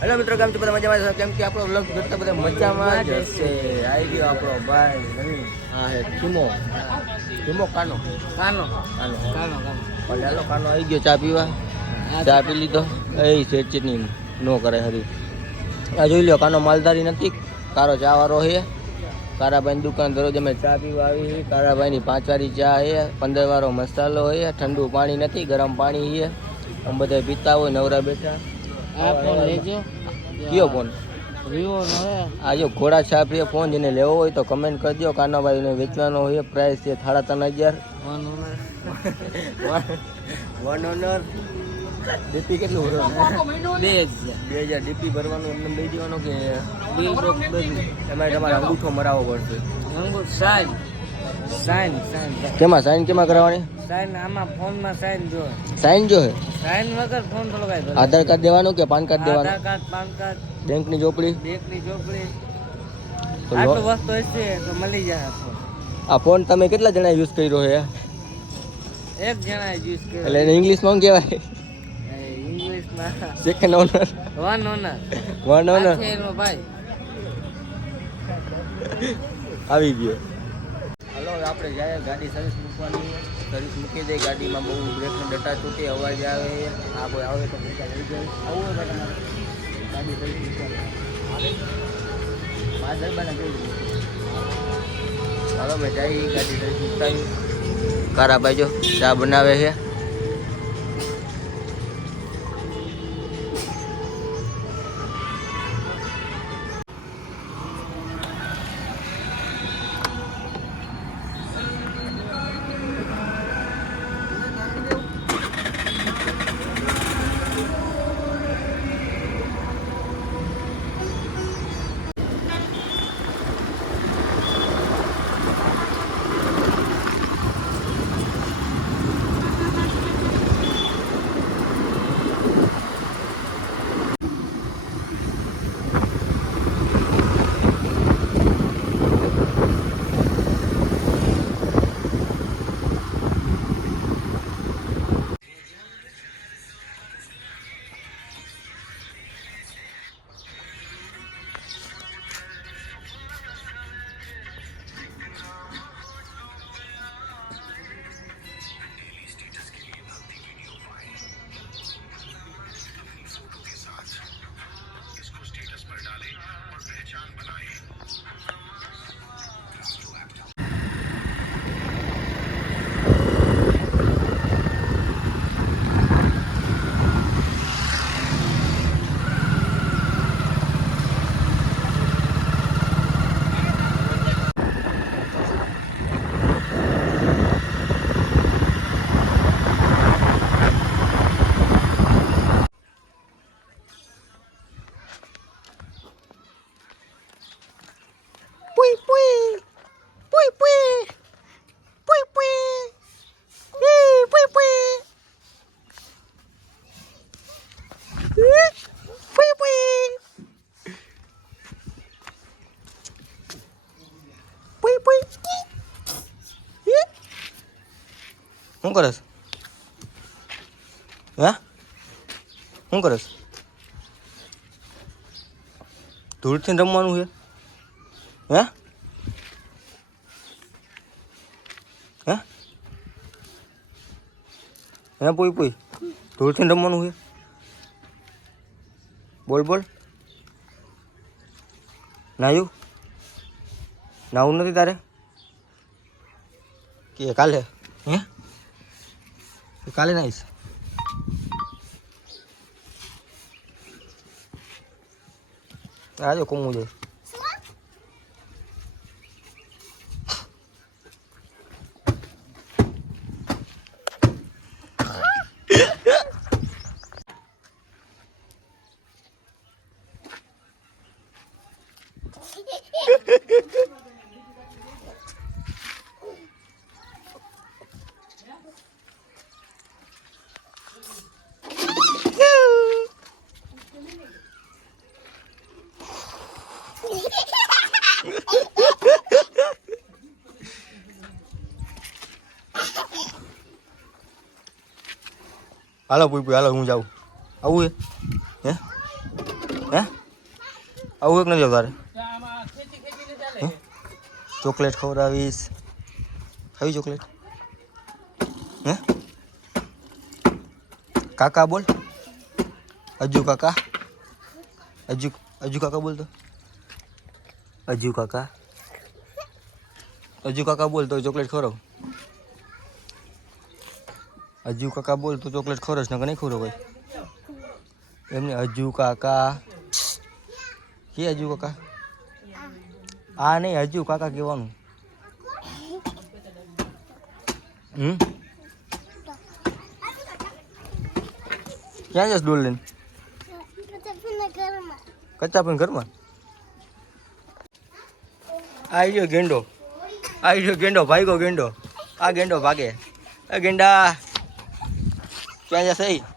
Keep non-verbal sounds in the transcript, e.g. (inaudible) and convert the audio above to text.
Hello મિત્રો કેમ છો? બધા મજામાં છો? કેમ કે આપણો વ્લોગ જોતા બધા મજામાં જ હશે. આવી ગયો આપણો ભાઈ નવીન. હા હે કિમો કિમો કાનો. કાનો. કાનો. કાનો કાનો. હેલો કાનો આવી ગયો ચા પીવા. ચા પી લીધો. એ છે નો કરે હરી. આ જોઈ લ્યો કાનો માલધારી નથી. કારો ચા વાળો છે કારાભાઈની દુકાન દરરોજ અમે ચા પીવા આવી કારાભાઈની પાંચ વાળી ચા છે પંદર વાળો મસાલો છે ઠંડુ પાણી નથી ગરમ પાણી છે અમે બધા પીતા હોય નવરા બેઠા. આ ફોન લેજો. કયો ફોન? હે. આ જો ઘોડા છાપ ફોન જેને લેવો હોય તો કમેન્ટ કરજો કાનાભાઈને વેચવાનો હોય પ્રાઇસ છે સાડા ત્રણ હજાર. Phone owner. One owner. DP કેટલું ભરવાનું? બે હજાર. બે હજાર ડીપી ભરવાનું એમને લઈ જવાનું કે બિલ બોક્સ બધું એમાં તમારે અંગૂઠો મરાવવો પડશે. અંગૂઠ સાઈન. Sign sign. કેમાં સાઈન કેમાં કરાવવાની? સાઈન આમાં ફોનમાં સાઈન જો. સાઈન જો સાઈન વગર ફોન થોડો કાંઈ આધાર કાર્ડ દેવાનું કે PAN card Aadhaar card PAN card બેંકની ચોપડી બેંકની ચોપડી તો આટલું વસ્તુ હશે તો મળી જાય આ ફોન તમે કેટલા જણા યુઝ કર્યો છે એક જણા યુઝ એટલે કર્યો. એને ઇંગ્લિશમાં શું કહેવાય? ઇંગ્લિશમાં second owner one owner one owner ભાઈ. (laughs) આવી ગયો. આપણે જાય, ગાડી સર્વિસ મૂકવાની. સર્વિસ મૂકી દે, ગાડીમાં બહુ બ્રેકનો ડટા તૂટે, અવાજ આવે. આ કોઈ આવે તો પૈસા લઈ જાય. આવું હોય તમારે ગાડી સર્વિસ મૂકવાની. પાંચ દરબારના જોઈ હાલો મેં જઈ ગાડી સર્વિસ મૂકતા કારા ભાઈ જો ચા બનાવે છે. શું કરસ હે? શું કરસ ધૂળથી રમવાનું છે? હે? હે? હે પૂઈ પોઈ? ધૂળથી રમવાનું છે? બોલ બોલ. નાયું નાવું નથી તારે? કે કાલે? હે? કે કાલે નાઈશ આજો કોમું જાય હાલો પૂઈ હાલો હું જાઉં આવું હે હે આવું એક નથી તારે હે? ચોકલેટ ખવડાવીશ ખાવી ચોકલેટ હે કાકા બોલ અજુ કાકા અજુ અજુ કાકા બોલ તો અજુ કાકા અજુ કાકા બોલ તો ચોકલેટ ખવડાવ અજુ કાકા બોલ તો ચોકલેટ ખવડાવશ ને નહીં ખોરો ભાઈ એમને અજુ કાકા. કે અજુ કાકા? આ નહીં, હજુ કાકા કહેવાનું. હમ? ક્યાં જશ ડોલ લઈને? કચ્ચા પણ ઘરમાં? આ ગયો ગેંડો. આવી ગયો ગેંડો, ભાગ્યો ગેંડો. આ ગેંડો ભાગે. ગેંડા. ક્યાં જશે?